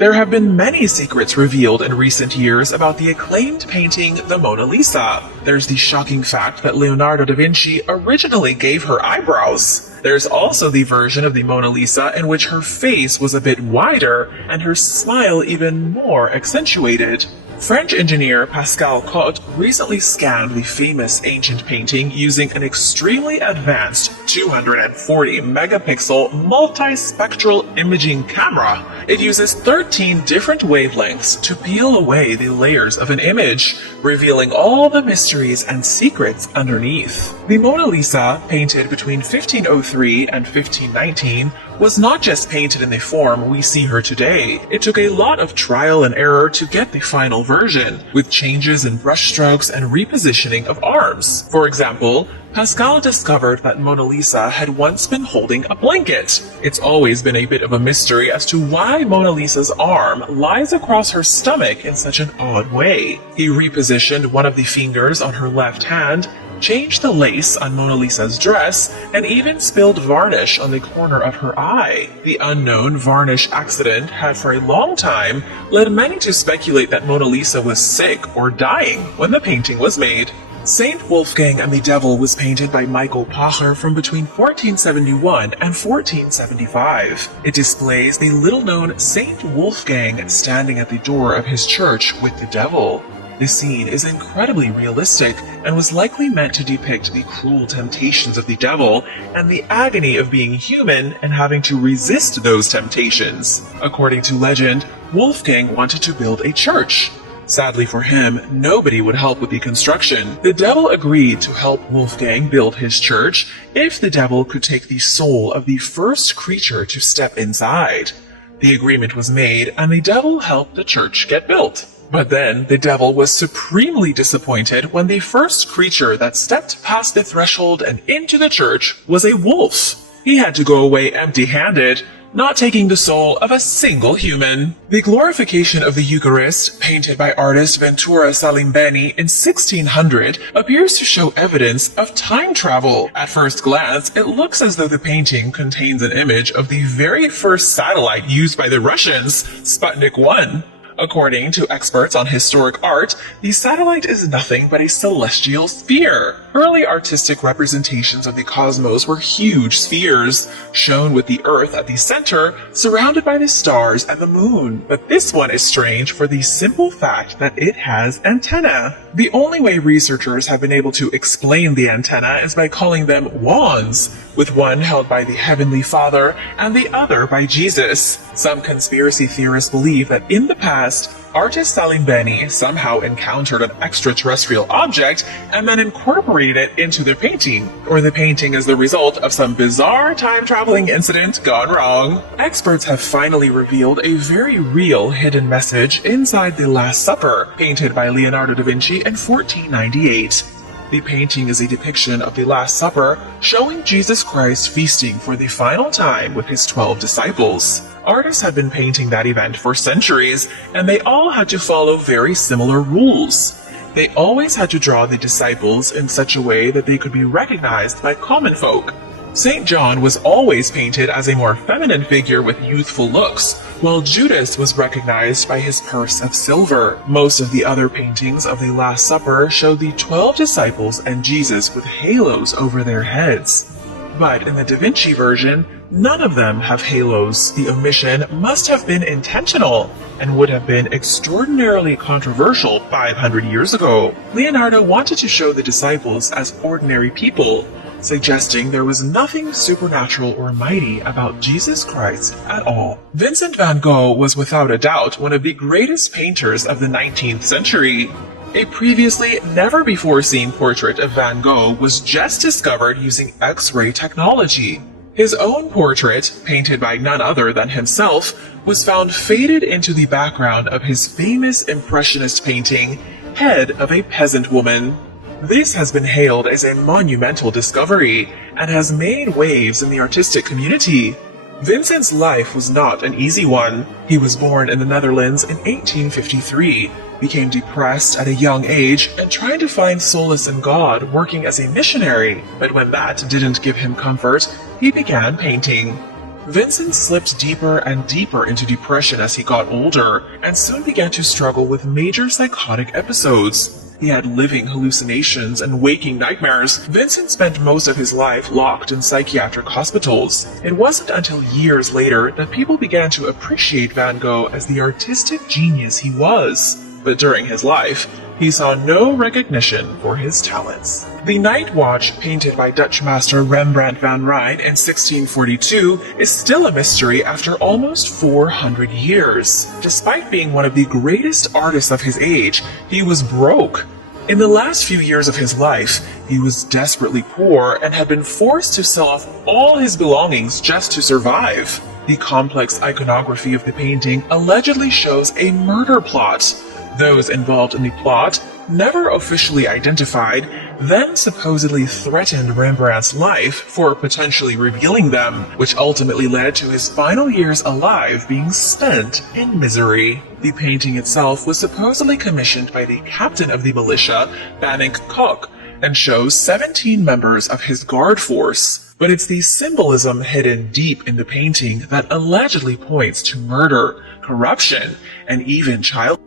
There have been many secrets revealed in recent years about the acclaimed painting The Mona Lisa. There's the shocking fact that Leonardo da Vinci originally gave her eyebrows. There's also the version of the Mona Lisa in which her face was a bit wider and her smile even more accentuated. French engineer Pascal Cotte recently scanned the famous ancient painting using an extremely advanced 240 megapixel multispectral imaging camera. It uses 13 different wavelengths to peel away the layers of an image, revealing all the mysteries and secrets underneath. The Mona Lisa, painted between 1503 and 1519, was not just painted in the form we see her today. It took a lot of trial and error to get the final version, with changes in brushstrokes and repositioning of arms. For example, Pascal discovered that Mona Lisa had once been holding a blanket. It's always been a bit of a mystery as to why Mona Lisa's arm lies across her stomach in such an odd way. He repositioned one of the fingers on her left hand, changed the lace on Mona Lisa's dress, and even spilled varnish on the corner of her eye. The unknown varnish accident had for a long time led many to speculate that Mona Lisa was sick or dying when the painting was made. Saint Wolfgang and the Devil was painted by Michael Pacher from between 1471 and 1475. It displays the little-known Saint Wolfgang standing at the door of his church with the devil. The scene is incredibly realistic and was likely meant to depict the cruel temptations of the devil and the agony of being human and having to resist those temptations. According to legend, Wolfgang wanted to build a church. Sadly for him, nobody would help with the construction. The devil agreed to help Wolfgang build his church if the devil could take the soul of the first creature to step inside. The agreement was made, and the devil helped the church get built. But then, the devil was supremely disappointed when the first creature that stepped past the threshold and into the church was a wolf. He had to go away empty-handed, not taking the soul of a single human. The glorification of the Eucharist, painted by artist Ventura Salimbeni in 1600, appears to show evidence of time travel. At first glance, it looks as though the painting contains an image of the very first satellite used by the Russians, Sputnik 1. According to experts on historic art, the satellite is nothing but a celestial sphere. Early artistic representations of the cosmos were huge spheres, shown with the Earth at the center, surrounded by the stars and the moon. But this one is strange for the simple fact that it has antennae. The only way researchers have been able to explain the antennae is by calling them wands, with one held by the Heavenly Father and the other by Jesus. Some conspiracy theorists believe that in the past, artist Salimbeni somehow encountered an extraterrestrial object and then incorporated it into their painting, or the painting is the result of some bizarre time-traveling incident gone wrong. Experts have finally revealed a very real hidden message inside the Last Supper, painted by Leonardo da Vinci in 1498. The painting is a depiction of the Last Supper, showing Jesus Christ feasting for the final time with his 12 disciples. Artists have been painting that event for centuries, and they all had to follow very similar rules. They always had to draw the disciples in such a way that they could be recognized by common folk. St. John was always painted as a more feminine figure with youthful looks, while Judas was recognized by his purse of silver. Most of the other paintings of the Last Supper show the 12 disciples and Jesus with halos over their heads. But in the Da Vinci version, none of them have halos. The omission must have been intentional and would have been extraordinarily controversial 500 years ago. Leonardo wanted to show the disciples as ordinary people, suggesting there was nothing supernatural or mighty about Jesus Christ at all. Vincent van Gogh was without a doubt one of the greatest painters of the 19th century. A previously never-before-seen portrait of Van Gogh was just discovered using X-ray technology. His own portrait, painted by none other than himself, was found faded into the background of his famous Impressionist painting, Head of a Peasant Woman. This has been hailed as a monumental discovery and has made waves in the artistic community. Vincent's life was not an easy one. He was born in the Netherlands in 1853, became depressed at a young age, and tried to find solace in God working as a missionary. But when that didn't give him comfort, he began painting. Vincent slipped deeper and deeper into depression as he got older, and soon began to struggle with major psychotic episodes. He had living hallucinations and waking nightmares. Vincent spent most of his life locked in psychiatric hospitals. It wasn't until years later that people began to appreciate Van Gogh as the artistic genius he was. But during his life, he saw no recognition for his talents. The Night Watch, painted by Dutch master Rembrandt van Rijn in 1642, is still a mystery after almost 400 years. Despite being one of the greatest artists of his age, he was broke. In the last few years of his life, he was desperately poor and had been forced to sell off all his belongings just to survive. The complex iconography of the painting allegedly shows a murder plot. Those involved in the plot, never officially identified, then supposedly threatened Rembrandt's life for potentially revealing them, which ultimately led to his final years alive being spent in misery. The painting itself was supposedly commissioned by the captain of the militia, Banning Kok, and shows 17 members of his guard force. But it's the symbolism hidden deep in the painting that allegedly points to murder, corruption, and even child.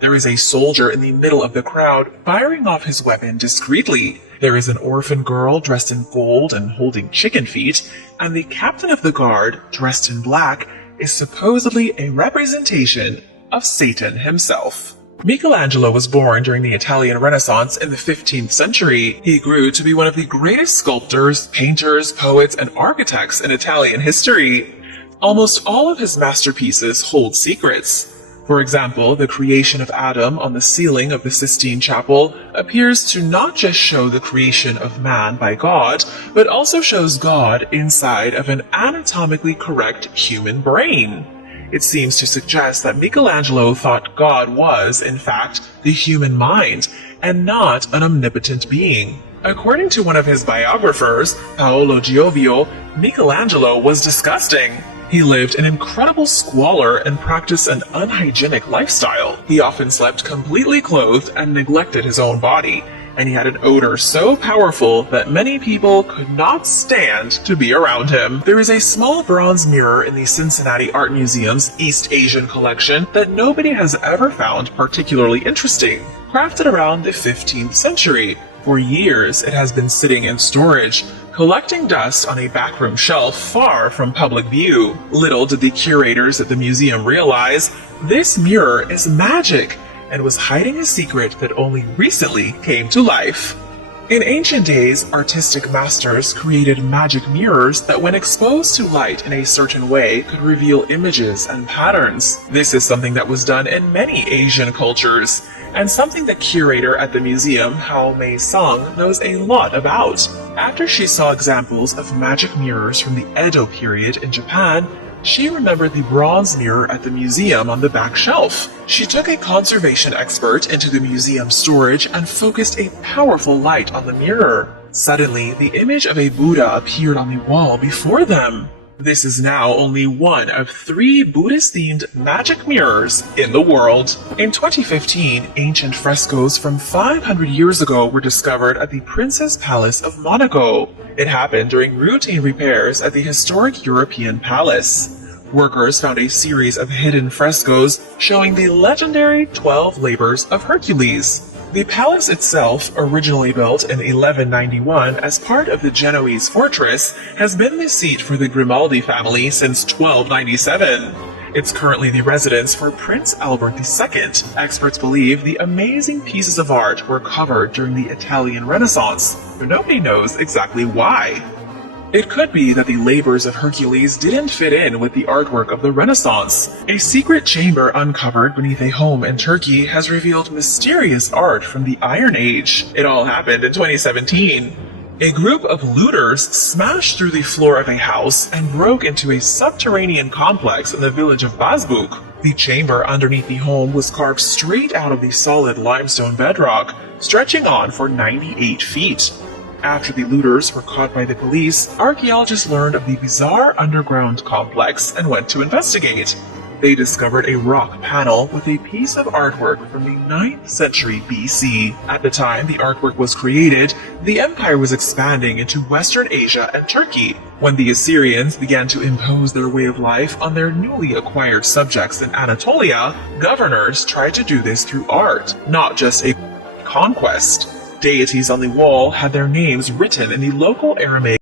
There is a soldier in the middle of the crowd firing off his weapon discreetly. There is an orphan girl dressed in gold and holding chicken feet, and the captain of the guard, dressed in black, is supposedly a representation of Satan himself. Michelangelo was born during the Italian Renaissance in the 15th century. He grew to be one of the greatest sculptors, painters, poets, and architects in Italian history. Almost all of his masterpieces hold secrets. For example, the creation of Adam on the ceiling of the Sistine Chapel appears to not just show the creation of man by God, but also shows God inside of an anatomically correct human brain. It seems to suggest that Michelangelo thought God was, in fact, the human mind, and not an omnipotent being. According to one of his biographers, Paolo Giovio, Michelangelo was disgusting. He lived in incredible squalor and practiced an unhygienic lifestyle. He often slept completely clothed and neglected his own body, and he had an odor so powerful that many people could not stand to be around him. There is a small bronze mirror in the Cincinnati Art Museum's East Asian collection that nobody has ever found particularly interesting. Crafted around the 15th century, for years it has been sitting in storage, collecting dust on a backroom shelf far from public view. Little did the curators at the museum realize this mirror is magic and was hiding a secret that only recently came to life. In ancient days, artistic masters created magic mirrors that when exposed to light in a certain way could reveal images and patterns. This is something that was done in many Asian cultures, and something the curator at the museum, Hao Mei Sung, knows a lot about. After she saw examples of magic mirrors from the Edo period in Japan, she remembered the bronze mirror at the museum on the back shelf. She took a conservation expert into the museum storage and focused a powerful light on the mirror. Suddenly, the image of a Buddha appeared on the wall before them. This is now only one of 3 Buddhist-themed magic mirrors in the world. In 2015, ancient frescoes from 500 years ago were discovered at the Princess Palace of Monaco. It happened during routine repairs at the historic European palace. Workers found a series of hidden frescoes showing the legendary 12 labors of Hercules. The palace itself, originally built in 1191 as part of the Genoese fortress, has been the seat for the Grimaldi family since 1297. It's currently the residence for Prince Albert II. Experts believe the amazing pieces of art were covered during the Italian Renaissance, but nobody knows exactly why. It could be that the labors of Hercules didn't fit in with the artwork of the Renaissance. A secret chamber uncovered beneath a home in Turkey has revealed mysterious art from the Iron Age. It all happened in 2017. A group of looters smashed through the floor of a house and broke into a subterranean complex in the village of Bazbuk. The chamber underneath the home was carved straight out of the solid limestone bedrock, stretching on for 98 feet. After the looters were caught by the police, archaeologists learned of the bizarre underground complex and went to investigate. They discovered a rock panel with a piece of artwork from the 9th century BC. At the time the artwork was created, the empire was expanding into Western Asia and Turkey. When the Assyrians began to impose their way of life on their newly acquired subjects in Anatolia, governors tried to do this through art, not just a conquest. Deities on the wall had their names written in the local Aramaic